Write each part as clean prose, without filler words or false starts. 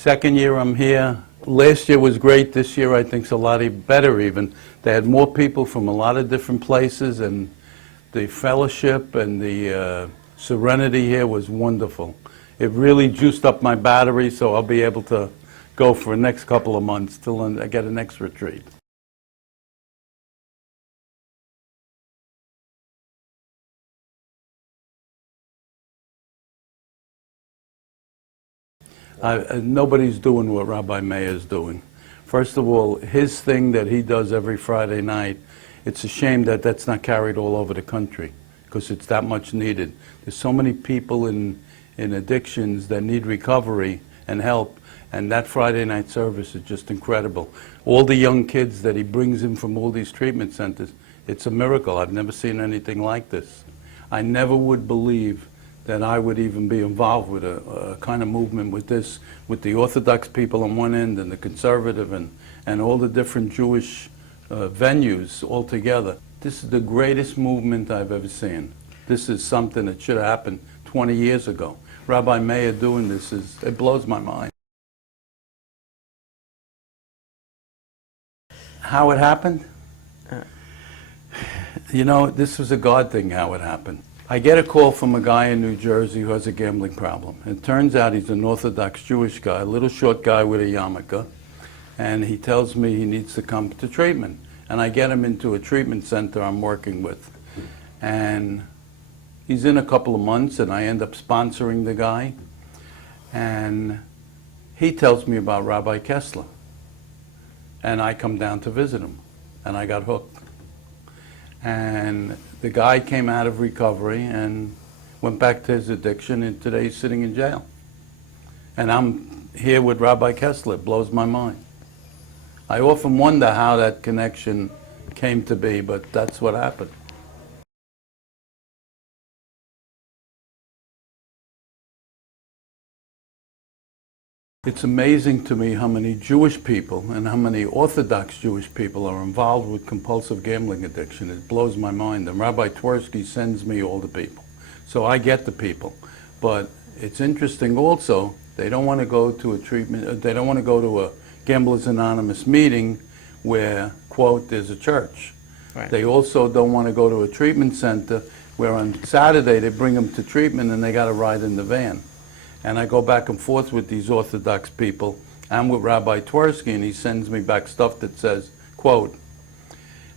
Second year I'm here. Last year was great. This year I think it's a lot better even. They had more people from a lot of different places, and the fellowship and the serenity here was wonderful. It really juiced up my battery, so I'll be able to go for the next couple of months till I get a next retreat. Nobody's doing what Rabbi Meir is doing. First of all, his thing that he does every Friday night, it's a shame that that's not carried all over the country, because it's that much needed. There's so many people in addictions that need recovery and help, and that Friday night service is just incredible. All the young kids that he brings in from all these treatment centers, it's a miracle. I've never seen anything like this. I never would believe that I would even be involved with a kind of movement with this, with the Orthodox people on one end and the conservative and all the different Jewish venues all together. This is the greatest movement I've ever seen. This is something that should have happened 20 years ago. Rabbi Meir doing this, it blows my mind. How it happened? You know, this was a God thing, how it happened. I get a call from a guy in New Jersey who has a gambling problem. It turns out he's an Orthodox Jewish guy, a little short guy with a yarmulke, and he tells me he needs to come to treatment. And I get him into a treatment center I'm working with. And he's in a couple of months, and I end up sponsoring the guy. And he tells me about Rabbi Kessler. And I come down to visit him, and I got hooked. And the guy came out of recovery and went back to his addiction, and today he's sitting in jail. And I'm here with Rabbi Kessler. It blows my mind. I often wonder how that connection came to be, but that's what happened. It's amazing to me how many Jewish people and how many Orthodox Jewish people are involved with compulsive gambling addiction. It blows my mind. And Rabbi Twerski sends me all the people. So I get the people. But it's interesting also, they don't want to go to a treatment, they don't want to go to a Gamblers Anonymous meeting where, quote, there's a church. Right. They also don't want to go to a treatment center where on Saturday they bring them to treatment and they got to ride in the van. And I go back and forth with these Orthodox people. I'm with Rabbi Twerski, and he sends me back stuff that says, quote,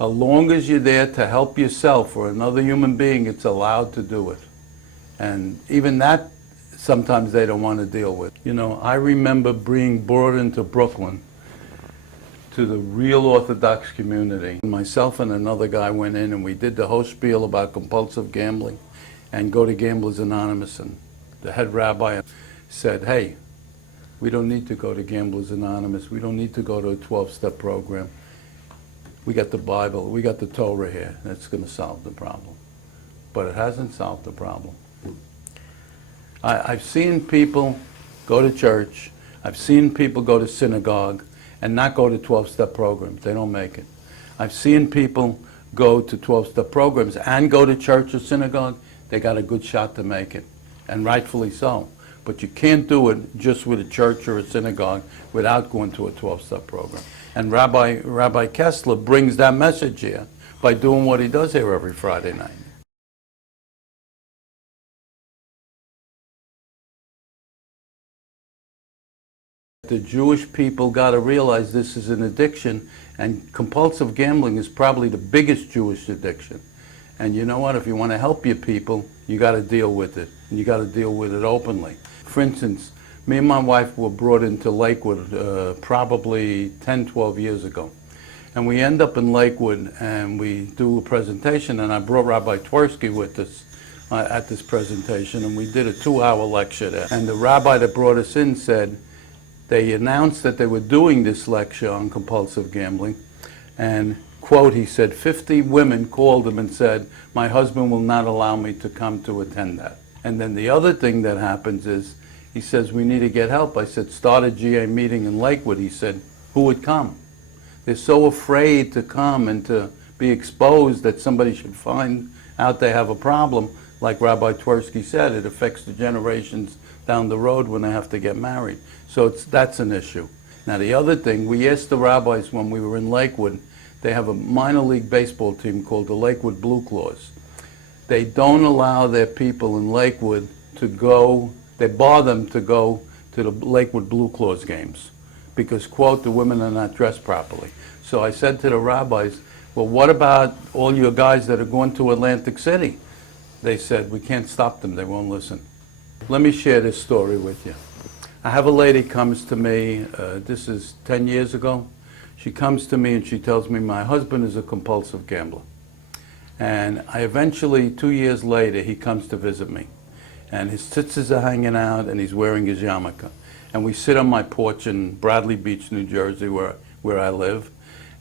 as long as you're there to help yourself or another human being, it's allowed to do it. And even that, sometimes they don't want to deal with. You know, I remember being brought into Brooklyn to the real Orthodox community. Myself and another guy went in, and we did the whole spiel about compulsive gambling and go to Gamblers Anonymous. And the head rabbi said, hey, we don't need to go to Gamblers Anonymous. We don't need to go to a 12-step program. We got the Bible. We got the Torah here. That's going to solve the problem. But it hasn't solved the problem. I've seen people go to church. I've seen people go to synagogue and not go to 12-step programs. They don't make it. I've seen people go to 12-step programs and go to church or synagogue. They got a good shot to make it. And rightfully so. But you can't do it just with a church or a synagogue without going to a 12-step program. And Rabbi Kessler brings that message here by doing what he does here every Friday night. The Jewish people got to realize this is an addiction, and compulsive gambling is probably the biggest Jewish addiction. And you know what? If you want to help your people, you got to deal with it. And you got to deal with it openly. For instance, me and my wife were brought into Lakewood probably 10, 12 years ago. And we end up in Lakewood and we do a presentation, and I brought Rabbi Twerski with us at this presentation, and we did a 2-hour lecture there. And the rabbi that brought us in said, they announced that they were doing this lecture on compulsive gambling, and quote, he said, 50 women called him and said, my husband will not allow me to come to attend that. And then the other thing that happens is, he says, we need to get help. I said, start a GA meeting in Lakewood. He said, who would come? They're so afraid to come and to be exposed that somebody should find out they have a problem like Rabbi Twerski said, it affects the generations down the road when they have to get married. So that's an issue. Now the other thing, we asked the rabbis when we were in Lakewood, they have a minor league baseball team called the Lakewood Blue Claws. They don't allow their people in Lakewood to go, they bar them to go to the Lakewood Blue Claws games because, quote, the women are not dressed properly. So I said to the rabbis, well, what about all your guys that are going to Atlantic City? They said, we can't stop them, they won't listen. Let me share this story with you. I have a lady comes to me, this is 10 years ago. She comes to me and she tells me my husband is a compulsive gambler. And I eventually, 2 years later, he comes to visit me. And his tzitzis are hanging out and he's wearing his yarmulke. And we sit on my porch in Bradley Beach, New Jersey, where I live.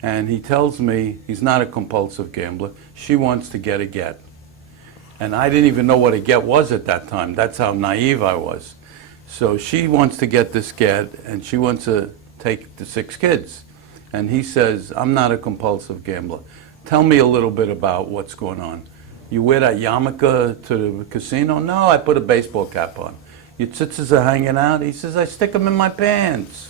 And he tells me he's not a compulsive gambler. She wants to get a get. And I didn't even know what a get was at that time. That's how naive I was. So she wants to get this get and she wants to take the 6 kids. And he says, I'm not a compulsive gambler. Tell me a little bit about what's going on. You wear that yarmulke to the casino? No, I put a baseball cap on. Your tzitzis are hanging out? He says, I stick them in my pants.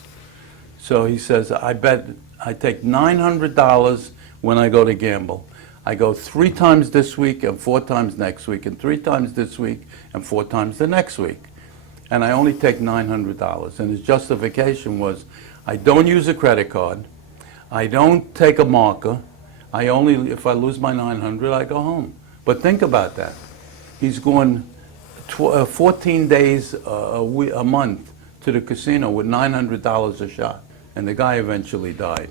So he says, I bet I take $900 when I go to gamble. I go 3 times this week and 4 times next week, and 3 times this week and 4 times the next week. And I only take $900. And his justification was, I don't use a credit card. I don't take a marker. I only, if I lose my 900, I go home. But think about that. He's going 14 days a month to the casino with $900 a shot. And the guy eventually died.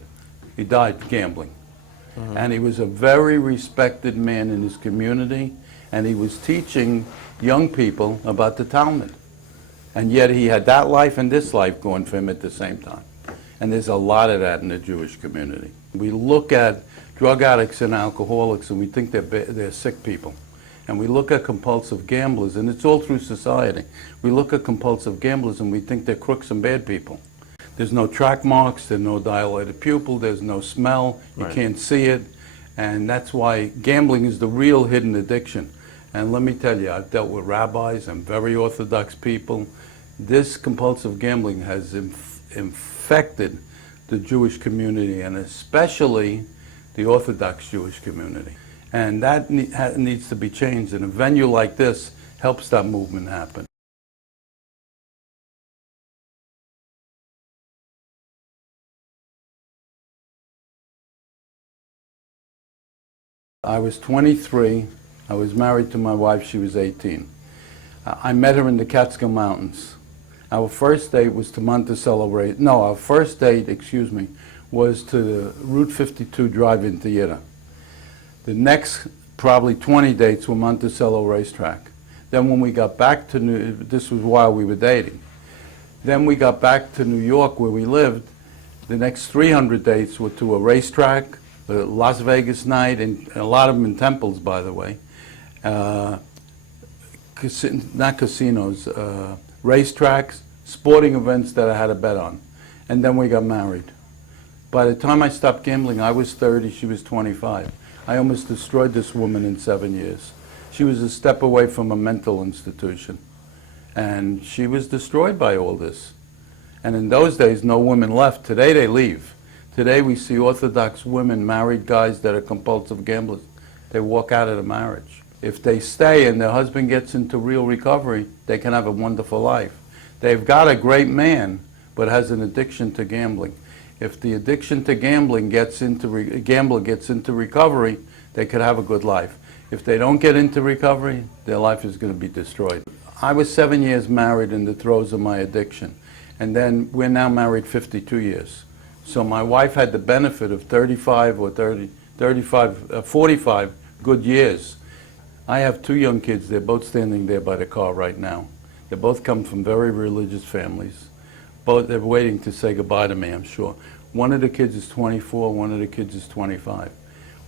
He died gambling. And he was a very respected man in his community, and he was teaching young people about the Talmud. And yet he had that life and this life going for him at the same time. And there's a lot of that in the Jewish community. We look at drug addicts and alcoholics and we think they're sick people. And we look at compulsive gamblers, and it's all through society. We look at compulsive gamblers and we think they're crooks and bad people. There's no track marks, there's no dilated pupil, there's no smell, you can't see it. And that's why gambling is the real hidden addiction. And let me tell you, I've dealt with rabbis and very orthodox people. This compulsive gambling has infected the Jewish community, and especially the Orthodox Jewish community. And that needs to be changed, and a venue like this helps that movement happen. I was 23. I was married to my wife. She was 18. I met her in the Catskill Mountains. Our first date was to Monticello Race. No, our first date, excuse me, was to the Route 52 drive-in theater. The next probably 20 dates were Monticello Racetrack. Then when we got back to this was while we were dating. Then we got back to New York where we lived. The next 300 dates were to a racetrack, a Las Vegas night, and a lot of them in temples, by the way. Not casinos, racetracks, sporting events that I had a bet on. And then we got married. By the time I stopped gambling, I was 30, she was 25. I almost destroyed this woman in 7 years. She was a step away from a mental institution. And she was destroyed by all this. And in those days, no women left. Today, they leave. Today, we see Orthodox women, married guys that are compulsive gamblers. They walk out of the marriage. If they stay and their husband gets into real recovery, they can have a wonderful life. They've got a great man, but has an addiction to gambling. If the addiction to gambling gets into gambler gets into recovery, they could have a good life. If they don't get into recovery, their life is going to be destroyed. I was 7 years married in the throes of my addiction, and then we're now married 52 years. So my wife had the benefit of 45 good years. I have 2 young kids. They're both standing there by the car right now. They both come from very religious families. Both, they're waiting to say goodbye to me, I'm sure. One of the kids is 24, one of the kids is 25.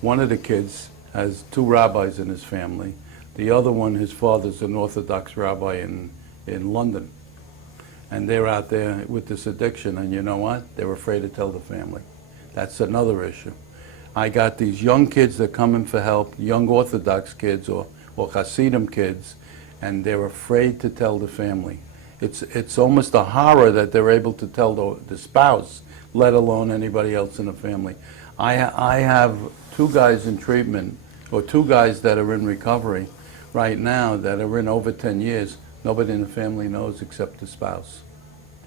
One of the kids has 2 rabbis in his family. The other one, his father's an Orthodox rabbi in London. And they're out there with this addiction, and you know what? They're afraid to tell the family. That's another issue. I got these young kids that come in for help, young Orthodox kids or or Hasidim kids, and they're afraid to tell the family. It's almost a horror that they're able to tell the spouse, let alone anybody else in the family. I have two guys in treatment, or two guys that are in recovery right now that are in over 10 years. Nobody in the family knows except the spouse.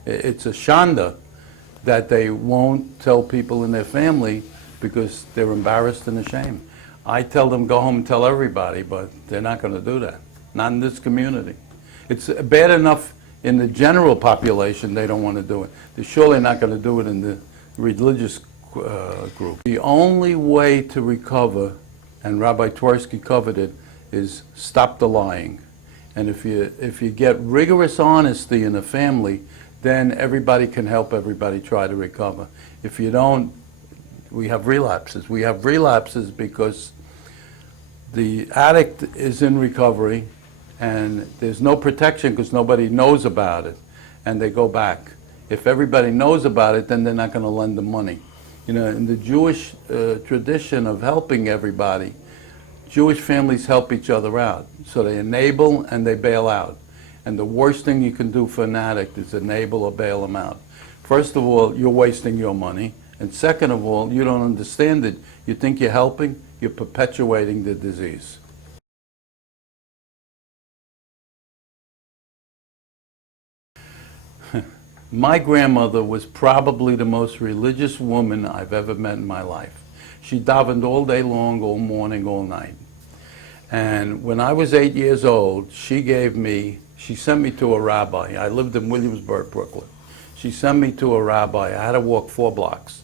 It's a shanda that they won't tell people in their family because they're embarrassed and ashamed. I tell them go home and tell everybody, but they're not going to do that. Not in this community. It's bad enough in the general population they don't want to do it. They're surely not going to do it in the religious group. The only way to recover, and Rabbi Twerski covered it, is stop the lying. And if you get rigorous honesty in the family, then everybody can help everybody try to recover. If you don't, we have relapses. We have relapses because the addict is in recovery and there's no protection because nobody knows about it, and they go back. If everybody knows about it, then they're not going to lend them money. You know, in the Jewish tradition of helping everybody, Jewish families help each other out. So they enable and they bail out. And the worst thing you can do for an addict is enable or bail them out. First of all, you're wasting your money. And second of all, you don't understand it. You think you're helping, you're perpetuating the disease. My grandmother was probably the most religious woman I've ever met in my life. She davened all day long, all morning, all night. And when I was 8 years old, she sent me to a rabbi. I lived in Williamsburg, Brooklyn. She sent me to a rabbi. I had to walk 4 blocks.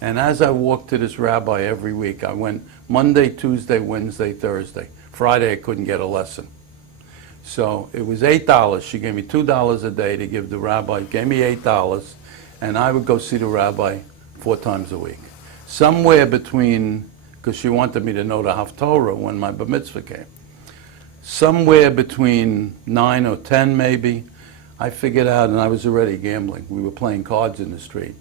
And as I walked to this rabbi every week, I went Monday, Tuesday, Wednesday, Thursday. Friday, I couldn't get a lesson. So it was $8. She gave me $2 a day to give the rabbi, gave me $8, and I would go see the rabbi 4 times a week. Somewhere between, because she wanted me to know the Haftorah when my bar mitzvah came, somewhere between 9 or 10 maybe, I figured out, and I was already gambling. We were playing cards in the street.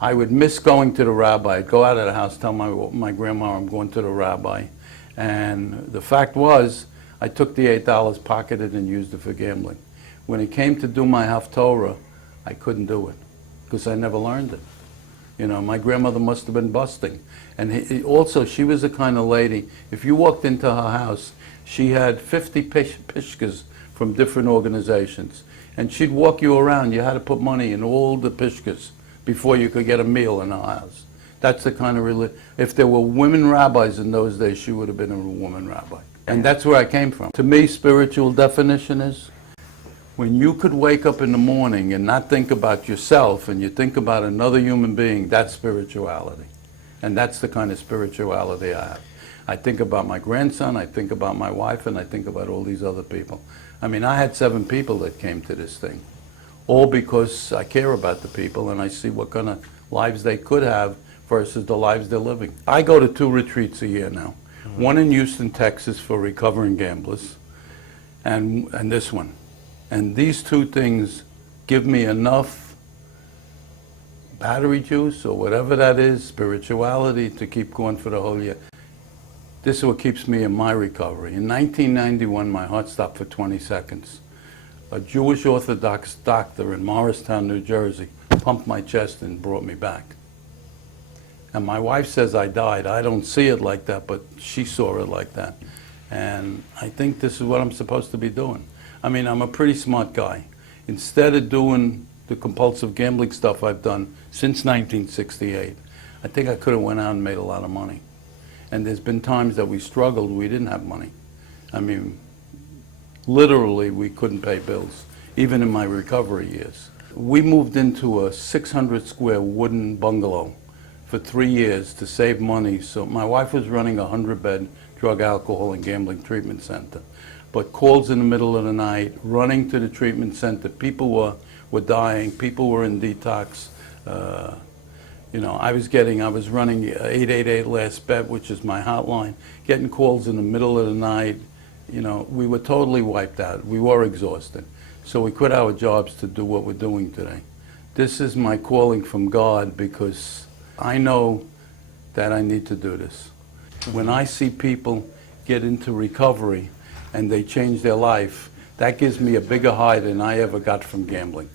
I would miss going to the rabbi. I'd go out of the house, tell my grandma I'm going to the rabbi. And the fact was, I took the $8, pocketed, and used it for gambling. When it came to do my Haftorah, I couldn't do it because I never learned it. You know, my grandmother must have been busting. And also, she was the kind of lady, if you walked into her house, she had 50 pishkas from different organizations. And she'd walk you around. You had to put money in all the pishkas before you could get a meal in her house. That's the kind of religion. If there were women rabbis in those days, she would have been a woman rabbi. And that's where I came from. To me, spiritual definition is when you could wake up in the morning and not think about yourself and you think about another human being, that's spirituality. And that's the kind of spirituality I have. I think about my grandson, I think about my wife, and I think about all these other people. I mean, I had 7 people that came to this thing, all because I care about the people and I see what kind of lives they could have versus the lives they're living. I go to 2 retreats a year now. One in Houston, Texas for recovering gamblers, and this one. And these 2 things give me enough battery juice or whatever that is, spirituality, to keep going for the whole year. This is what keeps me in my recovery. In 1991, my heart stopped for 20 seconds. A Jewish Orthodox doctor in Morristown, New Jersey, pumped my chest and brought me back. And my wife says I died. I don't see it like that, but she saw it like that. And I think this is what I'm supposed to be doing. I mean, I'm a pretty smart guy. Instead of doing the compulsive gambling stuff I've done since 1968, I think I could have went out and made a lot of money. And there's been times that we struggled, we didn't have money. I mean, literally we couldn't pay bills, even in my recovery years. We moved into a 600 square wooden bungalow for 3 years to save money. So my wife was running a 100-bed drug, alcohol, and gambling treatment center. But calls in the middle of the night, running to the treatment center, people were dying, people were in detox. You know, I was running 888 last bet, which is my hotline, getting calls in the middle of the night. You know, we were totally wiped out. We were exhausted. So we quit our jobs to do what we're doing today. This is my calling from God because I know that I need to do this. When I see people get into recovery and they change their life, that gives me a bigger high than I ever got from gambling.